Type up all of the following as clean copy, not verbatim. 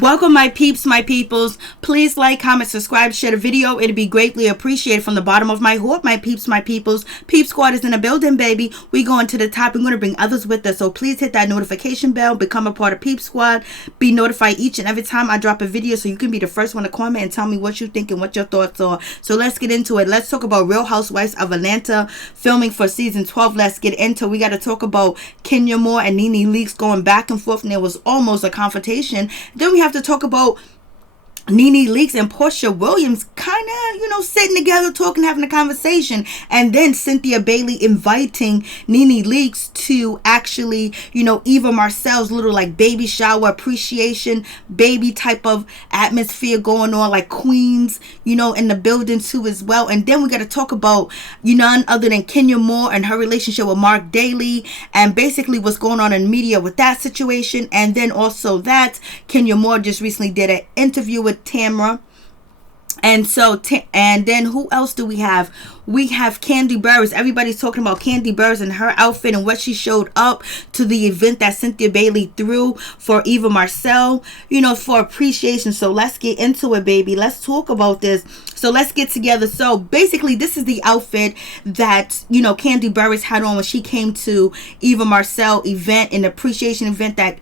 Welcome, my peeps, my peoples. Please like, comment, subscribe, share the video. It'd be greatly appreciated from the bottom of my heart, my peeps, my peoples. Peep Squad is in the building, baby. We going to the top. We're going to bring others with us. So please hit that notification bell. Become a part of Peep Squad. Be notified each and every time I drop a video so you can be the first one to comment and tell me what you think and what your thoughts are. So let's get into it. Let's talk about Real Housewives of Atlanta filming for season 12. Let's get into it. We got to talk about Kenya Moore and NeNe Leakes going back and forth, and there was almost a confrontation. Then we have to talk about NeNe Leakes and Porsha Williams kind of, sitting together, talking, having a conversation. And then Cynthia Bailey inviting NeNe Leakes to actually, Eva Marcel's little like baby shower appreciation, baby type of atmosphere going on, like queens, in the building too as well. And then we got to talk about, none other than Kenya Moore and her relationship with Marc Daly and basically what's going on in media with that situation. And then also that Kenya Moore just recently did an interview with Tanya. And so, and then who else do we have? We have Kandi Burruss. Everybody's talking about Kandi Burruss and her outfit and what she showed up to the event that Cynthia Bailey threw for Eva Marcel, for appreciation. So let's get into it, baby. Let's talk about this. So let's get together. So basically, this is the outfit that, Kandi Burruss had on when she came to Eva Marcel event, an appreciation event that,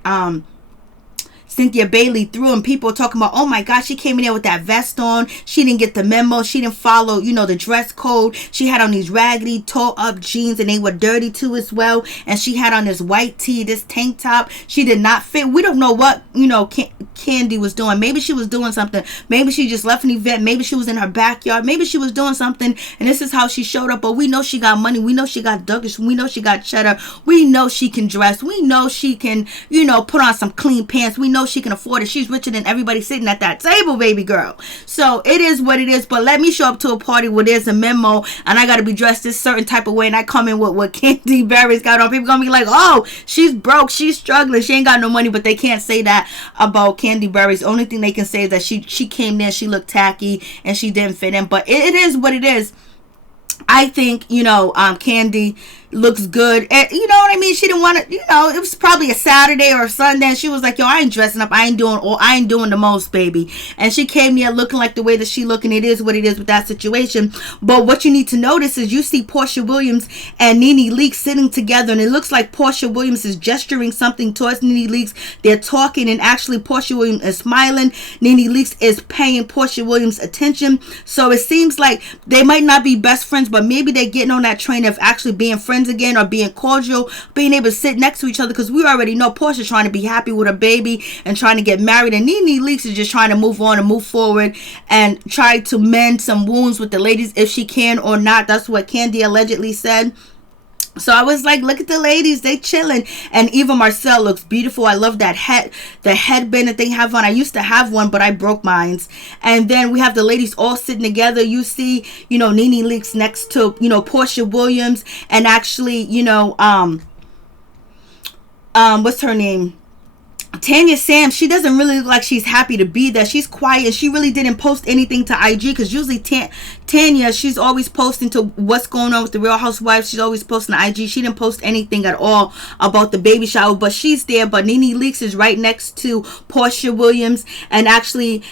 Cynthia Bailey threw, and people are talking about, oh my gosh, she came in there with that vest on. She didn't get the memo. She didn't follow, the dress code. She had on these raggedy, tore up jeans, and they were dirty too as well. And she had on this white tee, this tank top. She did not fit. We don't know what, Kandi was doing. Maybe she was doing something. Maybe she just left an event. Maybe she was in her backyard. Maybe she was doing something, and this is how she showed up. But we know she got money. We know she got Douglas. We know she got cheddar. We know she can dress. We know she can, put on some clean pants. We know she can afford it. She's richer than everybody sitting at that table, baby girl. So it is what it is. But let me show up to a party where there's a memo and I got to be dressed this certain type of way, and I come in with what Kandi Burruss got on. People gonna be like, oh, she's broke, she's struggling, she ain't got no money. But they can't say that about Kandi Burruss. The only thing they can say is that she came there, she looked tacky, and she didn't fit in. But it is what it is. I think, Kandi looks good. And, you know what I mean? She didn't want to, it was probably a Saturday or a Sunday, and she was like, yo, I ain't dressing up. I ain't doing the most, baby. And she came there looking like the way that she looking. It is what it is with that situation. But what you need to notice is you see Porsha Williams and NeNe Leakes sitting together, and it looks like Porsha Williams is gesturing something towards NeNe Leakes. They're talking, and actually Porsha Williams is smiling. NeNe Leakes is paying Porsha Williams attention. So it seems like they might not be best friends, but maybe they're getting on that train of actually being friends again, or being cordial, being able to sit next to each other, because we already know Porsha's trying to be happy with her baby and trying to get married, and NeNe Leakes is just trying to move on and move forward and try to mend some wounds with the ladies if she can or not. That's what Kandi allegedly said. So I was like, look at the ladies, they chilling. And Eva Marcel looks beautiful. I love that the headband that they have on. I used to have one, but I broke mine. And then we have the ladies all sitting together. You see, NeNe Leakes next to, Porsha Williams, and actually, what's her name? Tanya Sam. She doesn't really look like she's happy to be there. She's quiet. She really didn't post anything to IG, because usually Tanya, she's always posting to what's going on with the Real Housewives. She's always posting to IG. She didn't post anything at all about the baby shower, but she's there. But NeNe Leakes is right next to Porsha Williams, and actually,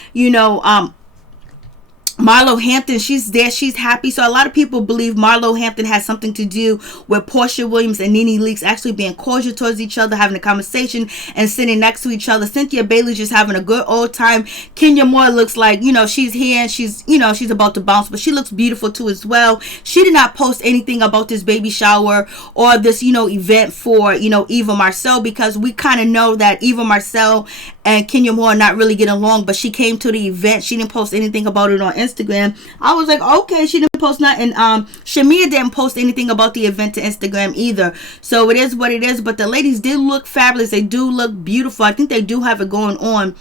Marlo Hampton, she's there, she's happy. So a lot of people believe Marlo Hampton has something to do with Porsha Williams and NeNe Leakes actually being cordial towards each other, having a conversation and sitting next to each other. Cynthia Bailey just having a good old time. Kenya Moore looks like, she's here and she's, she's about to bounce, but she looks beautiful too as well. She did not post anything about this baby shower or this, event for, Eva Marcel, because we kind of know that Eva Marcel and Kenya Moore are not really getting along, but she came to the event. She didn't post anything about it on Instagram. I was like, okay, she didn't post nothing. Shamia didn't post anything about the event to Instagram either. So it is what it is. But the ladies did look fabulous. They do look beautiful. I think they do have it going on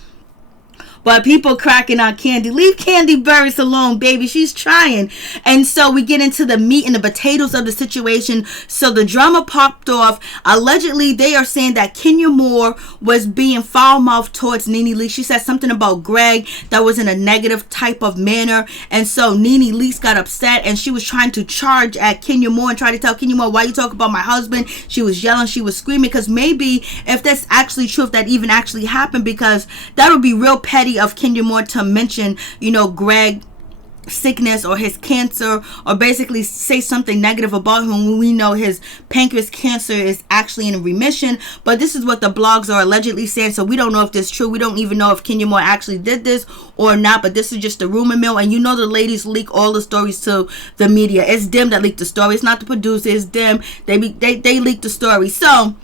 But people cracking on Candy. Leave Candy Burris alone, baby. She's trying. And so we get into the meat and the potatoes of the situation. So the drama popped off. Allegedly, they are saying that Kenya Moore was being foul-mouthed towards NeNe Leakes. She said something about Greg that was in a negative type of manner. And so NeNe Leakes got upset, and she was trying to charge at Kenya Moore and try to tell Kenya Moore, why you talk about my husband? She was yelling. She was screaming. Because maybe if that's actually true, if that even actually happened, because that would be real petty of Kenya Moore to mention, Greg sickness or his cancer, or basically say something negative about him when we know his pancreas cancer is actually in remission. But this is what the blogs are allegedly saying, so we don't know if this is true. We don't even know if Kenya Moore actually did this or not, but this is just the rumor mill. And the ladies leak all the stories to the media. It's them that leak the story. It's not the producer. It's them. They leak the story. So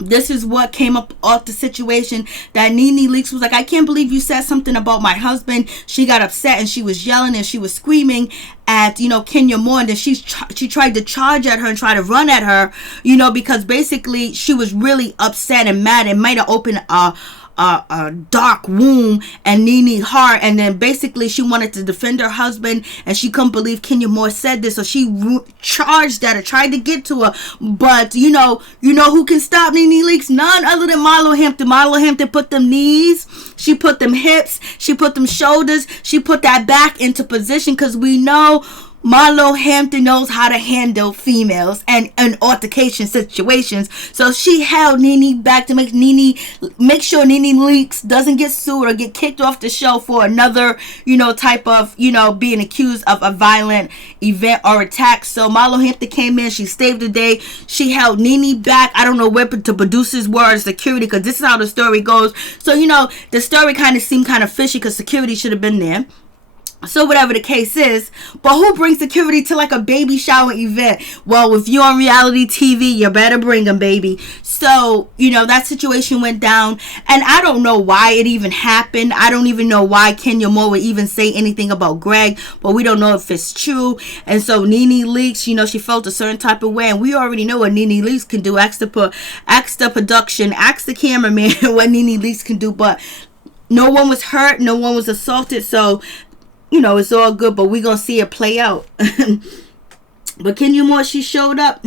this is what came up off the situation, that NeNe Leakes was like, I can't believe you said something about my husband. She got upset and she was yelling and she was screaming at Kenya Moore, and then she tried to charge at her and try to run at her, because basically she was really upset and mad and might have opened a dark wound and NeNe's heart, and then basically she wanted to defend her husband, and she couldn't believe Kenya Moore said this, so she charged at her, tried to get to her. But you know who can stop NeNe Leakes? None other than Marlo Hampton. Marlo Hampton put them knees, she put them hips, she put them shoulders, she put that back into position, because we know Marlo Hampton knows how to handle females and altercation situations. So she held NeNe back to make sure NeNe Leakes doesn't get sued or get kicked off the show for another, type of, being accused of a violent event or attack. So Marlo Hampton came in, she saved the day. She held NeNe back. I don't know where to producers were, security, because this is how the story goes. So, the story kind of seemed kind of fishy because security should have been there. So whatever the case is, but who brings security to like a baby shower event? Well, if you're on reality TV, you better bring them, baby. So, that situation went down, and I don't know why it even happened. I don't even know why Kenya Moore would even say anything about Greg, but we don't know if it's true. And so NeNe Leakes, she felt a certain type of way, and we already know what NeNe Leakes can do. Ask the production, ask the cameraman what NeNe Leakes can do, but no one was hurt, no one was assaulted, so it's all good, but we're going to see it play out. But Kenya Moore, she showed up.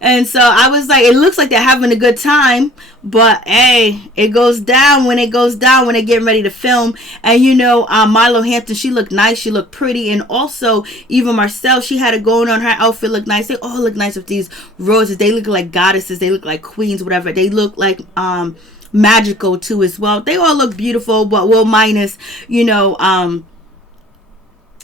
And so I was like, it looks like they're having a good time. But, hey, it goes down when they're getting ready to film. And, Marlo Hampton, she looked nice. She looked pretty. And also, even Marcel, she had it going on. Her outfit looked nice. They all look nice with these roses. They look like goddesses. They look like queens, whatever. They look like magical too as well. They all look beautiful, but minus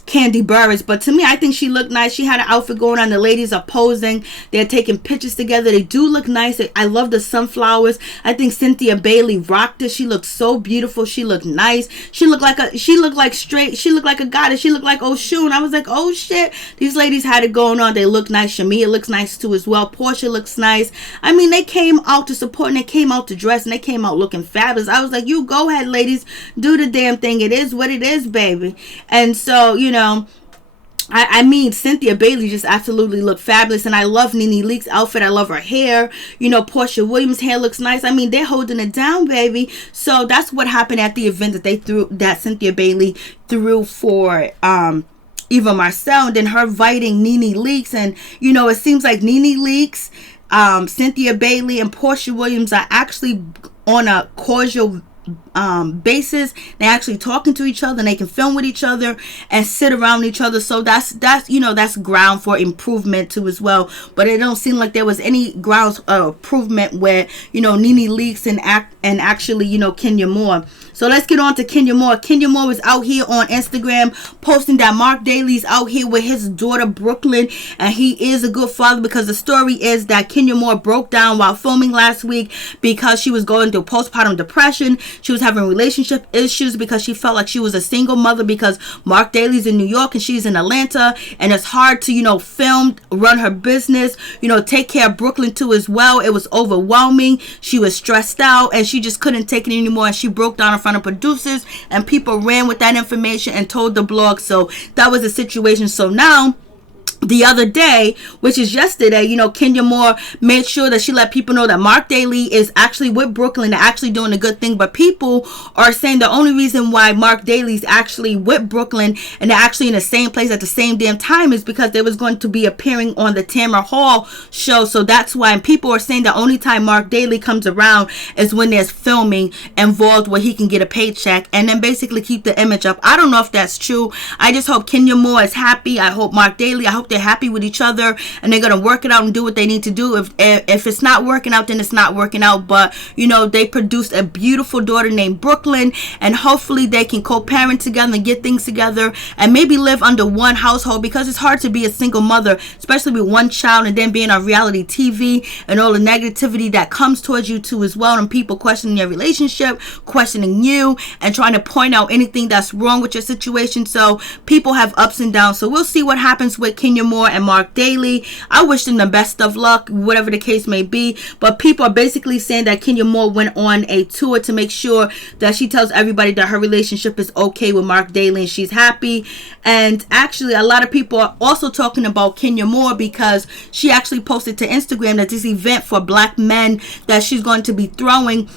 Candy Burris. But to me, I think she looked nice. She had an outfit going on. The ladies are posing. They're taking pictures together. They do look nice. I love the sunflowers. I think Cynthia Bailey rocked it. She looked so beautiful. She looked nice. She looked like a goddess. She looked like Oshun. I was like, oh shit. These ladies had it going on. They look nice. Shamia looks nice too as well. Porsha looks nice. I mean, they came out to support, and they came out to dress, and they came out looking fabulous. I was like, you go ahead, ladies. Do the damn thing. It is what it is, baby. And so, I mean, Cynthia Bailey just absolutely looked fabulous, and I love NeNe Leakes' outfit. I love her hair. Porsha Williams' hair looks nice. I mean, they're holding it down, baby. So that's what happened at the event that Cynthia Bailey threw for Eva Marcel, and then her inviting NeNe Leakes, and it seems like NeNe Leakes, Cynthia Bailey, and Porsha Williams are actually on a cordial basis. They're actually talking to each other, and they can film with each other and sit around each other. So that's ground for improvement too as well. But it don't seem like there was any grounds of improvement where NeNe Leakes and actually Kenya Moore. So let's get on to Kenya Moore. Kenya Moore was out here on Instagram posting that Marc Daly's out here with his daughter Brooklyn, and he is a good father, because the story is that Kenya Moore broke down while filming last week because she was going through postpartum depression. She was having relationship issues because she felt like she was a single mother, because Marc Daly's in New York and she's in Atlanta, and it's hard to film, run her business, take care of Brooklyn too as well. It was overwhelming. She was stressed out, and she just couldn't take it anymore, and she broke down in front of producers, and people ran with that information and told the blog. So that was the situation. So now the other day, which is yesterday, Kenya Moore made sure that she let people know that Marc Daly is actually with Brooklyn and actually doing a good thing. But people are saying the only reason why Marc Daly's actually with Brooklyn and they're actually in the same place at the same damn time is because they was going to be appearing on the Tamara Hall show. So that's why. And people are saying the only time Marc Daly comes around is when there's filming involved where he can get a paycheck and then basically keep the image up. I don't know if that's true. I just hope Kenya Moore is happy. I hope Marc Daly, I hope they're happy with each other and they're gonna work it out and do what they need to do. If it's not working out, then it's not working out. But they produced a beautiful daughter named Brooklyn, and hopefully they can co-parent together and get things together and maybe live under one household, because it's hard to be a single mother, especially with one child, and then being on reality TV and all the negativity that comes towards you too as well, and people questioning your relationship, questioning you, and trying to point out anything that's wrong with your situation. So people have ups and downs. So we'll see what happens with Kenya Moore and Marc Daly. I wish them the best of luck, whatever the case may be. But people are basically saying that Kenya Moore went on a tour to make sure that she tells everybody that her relationship is okay with Marc Daly and she's happy. And actually, a lot of people are also talking about Kenya Moore because she actually posted to Instagram that this event for black men that she's going to be throwing,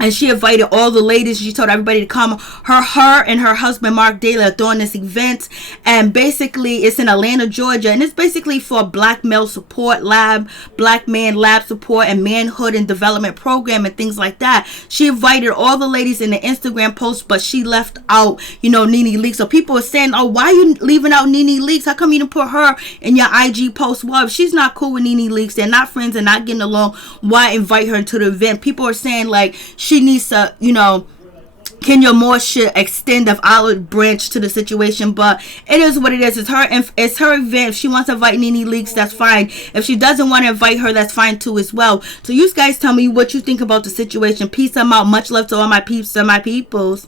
and she invited all the ladies. She told everybody to come. Her and her husband Marc Daly are throwing this event, and basically it's in Atlanta, Georgia, and it's basically for black male support lab, black man lab support, and manhood and development program and things like that. She invited all the ladies in the Instagram post, but she left out, NeNe Leakes. So people are saying, "Oh, why are you leaving out NeNe Leakes? How come you didn't put her in your IG post?" Well, if she's not cool with NeNe Leakes, they're not friends and not getting along, why invite her to the event? People are saying like she needs to, Kenya Moore should extend the olive branch to the situation, but it is what it is. It's her event. If she wants to invite NeNe Leakes, that's fine. If she doesn't want to invite her, that's fine too as well. So you guys tell me what you think about the situation. Peace. I'm out. Much love to all my peeps and my peoples.